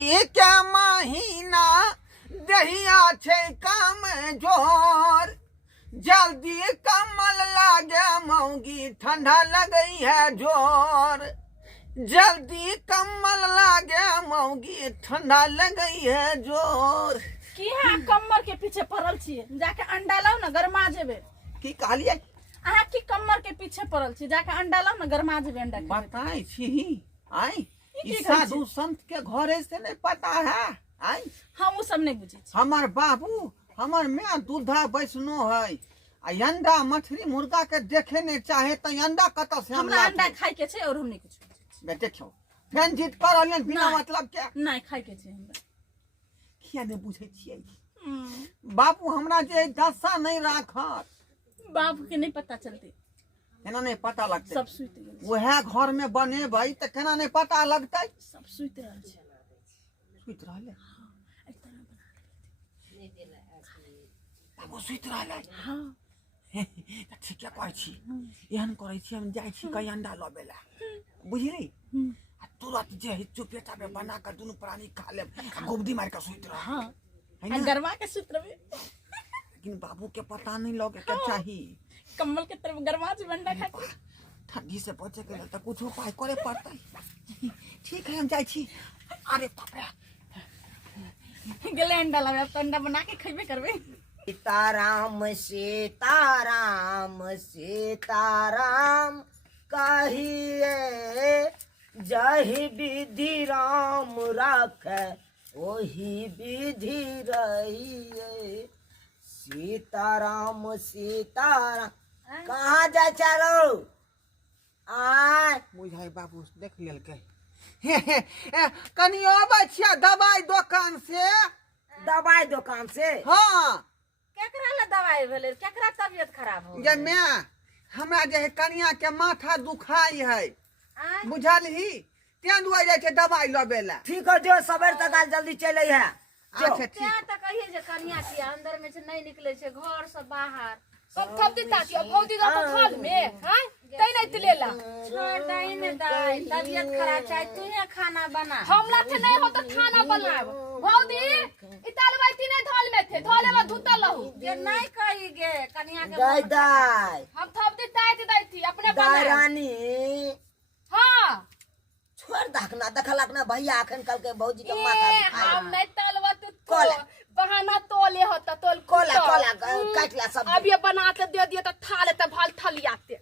क्या महीना दहिया छे काम जोर जल्दी कमल लागे मौगी ठंडा लगई है जोर जल्दी कमल लागे मौगी ठंडा लगई है जोर। की हाँ कमर के पीछे पड़ल छी जाके अंडा लाओ ना गरमा जेबे। की कहलिए अहाँ की कमर के पीछे पड़ल छी जाके अंडा लाओ ना गरमा जेबे अंडा के। बताई छी आई साधु संत के घरे से नहीं पता है आई हम वो सब नहीं बुझे छी। हमार बाबू हमार मैं दूधा बैसनो है अंडा मछली मुर्गा के देखे नहीं चाहे तो अंडा कत से हमरा अंडा खाई के छे और हम नहीं कुछ देखियो फैन जीत कर रहलियन बिना मतलब के नहीं खाई के छे हमरा किया नहीं बुझे छियै। बाबू हमरा जे दशा नहीं राखत बाबू के नहीं पता चलते केना नहीं पता लगते सब सुत गेल वह घर में बने भाई तो केना नहीं पता लगते सब सुत रहल छे सुत रहले इस तरह बना दे बाबू सुत रहले हां ठीक है कहै छी एहन करै छी हम जाय छी कई अंडा लबे ला बुझली तुरंत जे चुपेटा में बना कर दोनों प्राणी खा ले गोबदी मार के सुत रह हां है गरमा के सुत रहे लेकिन बाबू के पता नहीं लगे के चाहिए कमल के तरफ गरमा जे अंडा खा के ठंडी से बचे के त कुछ उपाय करे पड़तै। ठीक है हम जाय छी। अरे बाप रे गेले अंडा लावे तो अंडा बना के खइबे करबे। सीताराम सीताराम सीताराम कहिए जही विधि राम राखे वही विधि रहिए। सीताराम सीताराम कहाँ जाए चारो आय बुझाई बाबू देख लेल के कनियो बचिया दवाई दुकान से दवाई दुकान से हां केकरा ला दवाई भेले केकरा तबीयत खराब हो जे मैं हमरा जे है कनिया के माथा दुखाई है बुझलही तें दुआ जाय छे दवाई लबे ला। ठीक है जो सवेर तक जल्दी चले है। अच्छा ठीक त कहिए जे कनिया के अंदर में से नहीं निकले छे घर से बाहर सब थप देता कि भौजी दा तो खाल में हैं तई नहीं तिलेला छोड़ दई ने दाई तबीयत खराब चाहे तू ही खाना बना हमला से नहीं हो तो खाना बनाब भौजी इतालवाई तीने धोल में थे धोले में धुतल रहू ये नहीं कही गे कनिया के दाई दाई हम थप देता थी अपने दाई बना रानी हां छोड़ दखना देखलक ना भैया अखन कल के भौजी के माथा दुखाई हम नहीं तलवा तू कोला। बहाना तोले होता तोल कोला कोला काट लिया सब अब ये बना के दे दिए तो खा लेते भाल थलियाते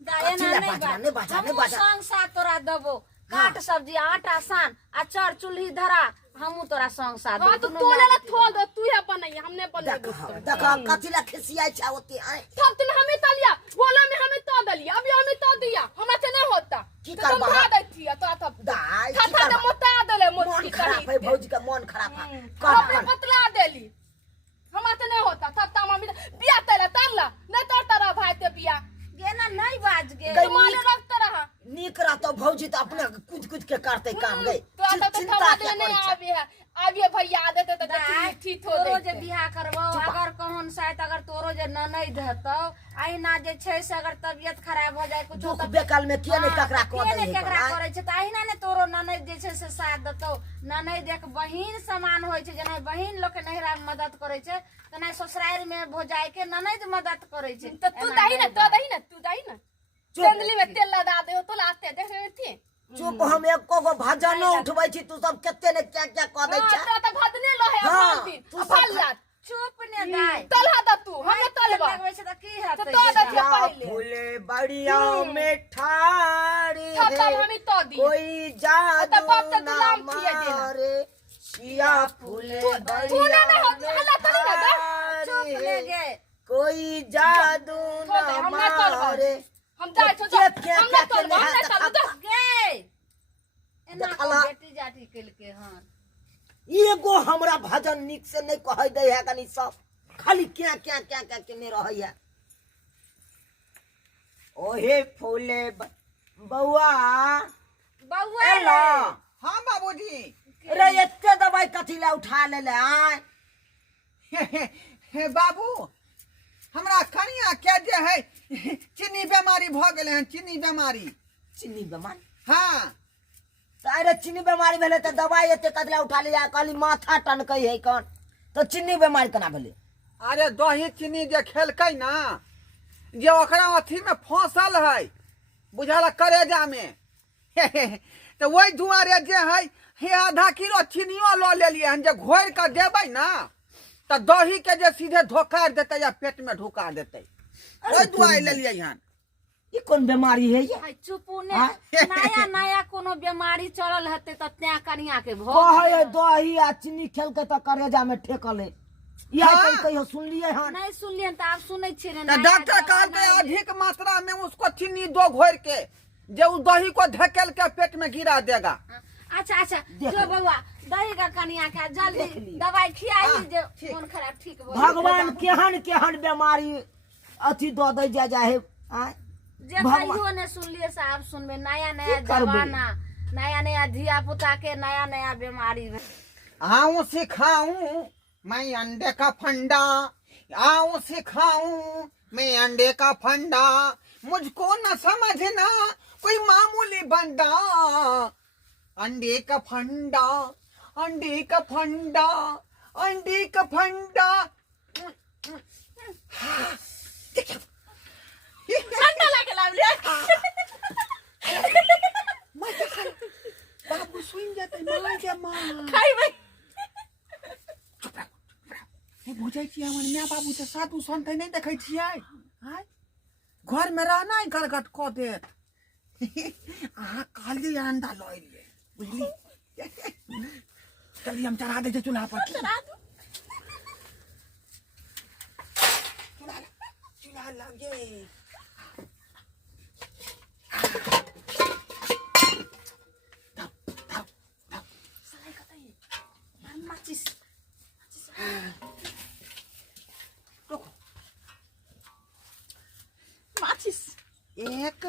दाई ना कथिला नहीं बाजा हम संग साथ तोरा दबो काट सब्जी आटा सान आ चर चूल्ही धरा हमू तोरा संग साथ हां तो तोले ला थोल दो तू है बनाई हमने बना देख कथिला खिसियाई छ ओते आय सब दिन हमें तलिया बोला में हमें तो दलिया अभी हमें तो दिया हमरा से नहीं होता की तो तुम करबा? खा देती है तो तब दाई की खाता दे करबा? मोटा देले मन मोटी खराब है भौजी का मन खराब है हमने पतला देली हमरा से नहीं होता तब तब मम्मी बिया तले तल्ला नहीं तो तारा भाई ते बिया गे ना नहीं बाज गे गई माने रखता रहा नीक रहतो भौजी तो अपने कुछ के करते काम गई तो आता तो चिंता थमा क्या दे नहीं करै छै? आवे है आवे भैया आ देते तो दाई ठीक हो तोरो जे दे बियाह करबो अगर कहन शायद अगर तोरो जे ननद हतो आइना जे छै से अगर तबीयत खराब हो जाए कुछ दुख बेकल में के ने ककरा को के दे ने केकरा करे छै त आइना ने तोरो ननद जे छै से साथ दतो ननद एक बहिन समान होय छै जेना बहिन लोग के नहिरा में मदद करे छै तना ससुराल में भोजाई के ननद मदद करे छै तो तू दही ना तो दही ना तू दही ना चंदली में तेल लगा दे तो लाते देख रहे थे चुप हम एको गो भजन उठबै छी तू सब केते ने क्या क्या क दै छै तो भदने लो है हाँ, अपन दिन तू सब अफल याद चुप ने दाई तलहा द तू हमें तलवा लगबै छै त की हतै तो दे क्या पहले फूले बढ़िया में ठाड़ी तब है हमें तो दी कोई जादू तो बाप तो ना गुलाम किए देना। मारे सिया फूले तू बढ़िया ना हो हल्ला तो नहीं ना चुप ले गे कोई जादू तो दे, ना हमने तलवा। मारे हम जाए तो क्या क्या हम क्या ना तलवा हम ना तलवा गे एना देखला। बेटी जाटी केल के हां एगो हमरा भजन निक से नहीं कह दे है कनी सब खाली क्या क्या क्या क्या केने रहै है। ओहे फूले बौआ बउआ एला हां बाबूजी रे एते दवाई कथी ला उठा ले ले आय हे बाबू हमरा कनिया के जे है चीनी बीमारी भ गेले हैं चीनी बीमारी चीनी बीमारी हाँ अरे चीनी बीमारी भेले तो दवाई एते कदला उठा ले जा कहली माथा टनकै है कौन तो चीनी बीमारी केना भेले अरे दही चीनी जे खेलकै ना जे ओकरा अथी में फंसल है बुझल करेजा में तो वही दुआरे जे है हे आधा किलो चीनियो लो लेलिए हन जे घोर के देबै ना तो दही के जे सीधे धोखा देते या पेट में ढुका देते ओई दुआरे लेलिए हन ई कौन बीमारी है ये हाय चुपू ने नया नया कोनो बीमारी चढ़ल हते त त्या कनिया के भोग कहे दही आ चीनी खेल के तो करेजा में ठेकल है ये हाँ। कहियो सुनलिए हन नहीं सुनलियन त आप सुनै छियै तो नया डॉक्टर दवा कहते नहीं- अधिक मात्रा में उसको चीनी दो घोर के जे उस दही को धकेल के पेट में गिरा देगा अच्छा अच्छा जो बउआ दही का कनिया के जल्दी दवाई खियाई हाँ, जे ठीक। मन खराब ठीक हो भगवान केहन केहन बीमारी अथी दो दे जा है आय जे भगवान- कहियो ने सुनलिए साहब सुनबे नया नया की करबै? जमाना नया नया धिया पुता के नया नया बीमारी आऊं सिखाऊं मैं अंडे का फंडा आऊं सिखाऊं मैं अंडे का फंडा मुझको न समझना कोई मामूली बंदा अंडे का फंडा अंडे का फंडा अंडे का फंडा ठंडा लगे लावले बाबू सुन जाते मां के मां खाई भाई बुझे छियै हमर माय बाबू से साधु संत नहीं देखे छियै आय घर में रहना गरगट क देत अहाँ काली अंडा लऽ एलियै बुझली चलिए हम चढ़ा दे चूल्हा पर चूल्हा लगे माचिस माचिस एक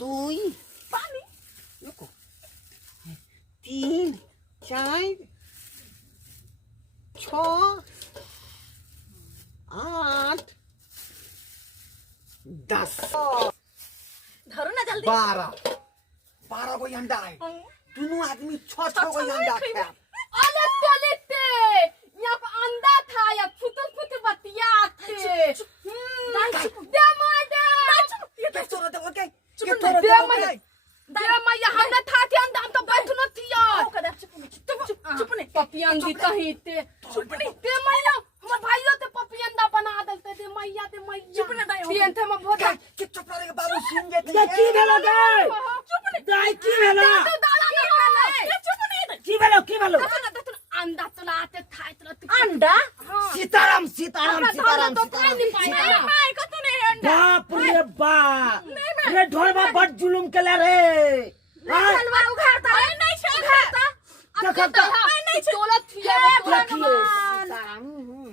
दुई पानी रुको 3 4 6 8 10 धरो ना जल्दी 12 गो अंडा है दोनों आदमी 6 गो अंडा खाए अरे चलते यहाँ पे अंडा था या फुट बतियाते दे माडा ये क्या तोरा दे ओके ये तोरा दे मैया हमने था के अंडा हम तो बैठ न थिया चुप ने पपियन दी कहीं ते चुप ने दे मैया हमर भाइयों ते पपियंदा बना देते दे मैया चुप ने दाई पियन थे हम बहुत के चुप रहे बाबू सुन जे ये की भेलो गे चुप ने दाई की भेलो तू दादा नहीं चुप ने की भेलो अंडा तुलाते थाई तुलाते अंडा सीताराम सीताराम सीताराम तो खाई नहीं पाएगा माय को तूने अंडा बाप रे बाप रे ढोलबा बड़ जुलुम केला रे हां हलवा उघारता नहीं उघारता देखता नहीं तोला थिया देखियो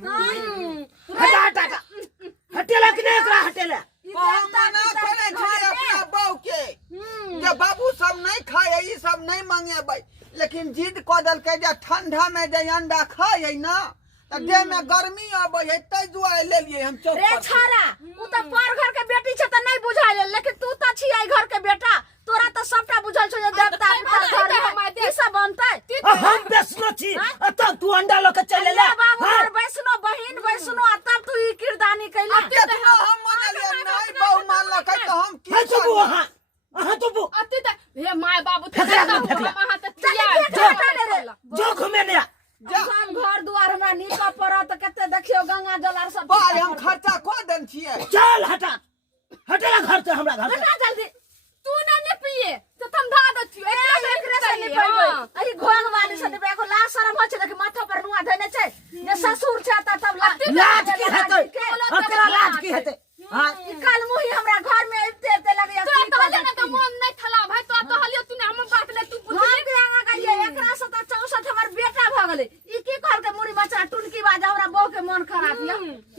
हटा हटा हटेला कि नहीं एकरा हटेला मना करे खाए अपना बहू के जे बाबू सब नहीं खाए ई सब नहीं मांगे भाई लेकिन जिद क दल के जे ठंडा में जे अंडा खाए ना त देह में गर्मी आबे है तै दुआरे ले लिए हम चौक रे पर छारा उ त पर घर के बेटी छ त नहीं बुझाइले लेकिन तू त छियै घर के बेटा तोरा त सबटा बुझल छ जे देवता पितर घर में की सब बनतै हम बेसनो छी त तू अंडा ल के चले ले बाबू और वैष्णो बहिन वैष्णो तब तू ई किरदानी कैला कितना हम मान लिए नहीं बहू मान लकै त हम की है तो वो हां तो वो अति त हे माय बाबू फेंक ला। वहां त चल जो घुमे ने हम घर दुआर हमरा नीक पड़त कते देखियो गंगा जल आर सब भाई हम खर्चा को देन छिए चल हटा हटेला घर से हमरा घर से हटा जल्दी तू ना ने पिए तो तुम धा दथियो एकरे से नहीं पइबै अई घोंग वाली से देखो ला शरम हो छै देख माथा पर नुआ धने छै ने ससुर छै त तब लाज की हेतै ओकरा लाज की हेतै हां ई काल मुही हमरा घर में अइते लगे तोरा कहले ना तो मन नहीं थला भाई तो कहलियो तूने हमर बात ले तू हम बियांगा कहिए एकरा से त 64 हमर बेटा भ गेलै ई की कहल के मुड़ी बच्चा टुनकी बाजा हमरा बहू के मन खराब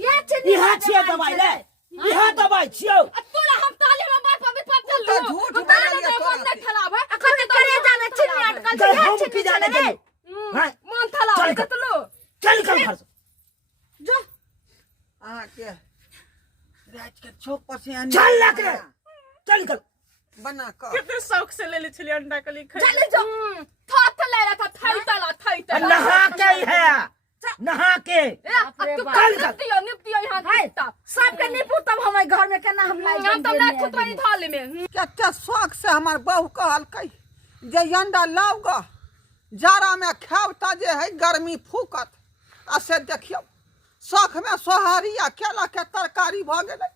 ये चिन्नी इहा छियै दवाई ले इहा दवाई छियौ तोरा हम ताले में बात पर पत्थर तो लो झूठ ताले बोलिए में तोरा मन नहीं थला भाई अखन करे जाने चिन्नी अटकल जब छै हम की जाने के हां मन थला चल भाई तो लो चल कर घर से जो आ के रात के चौक पर से चल लग रे चल कर बना कर कितने शौक से ले छलिए अंडा कली चले जाओ थात ले रहा था थई तला नहा के है नहा के तू निपतियो यहाँ निपता सबके निपू तब हमारे घर में केना हम लाई हम तो ना खुतवानी थाली में कते शौक से हमार बहू कहलकै जे अंडा लाउ ग जाड़ा में खाब त जे है गर्मी फूकत आ से देखियो शौख में सोहारी आ केला के तरकारी भ गेलै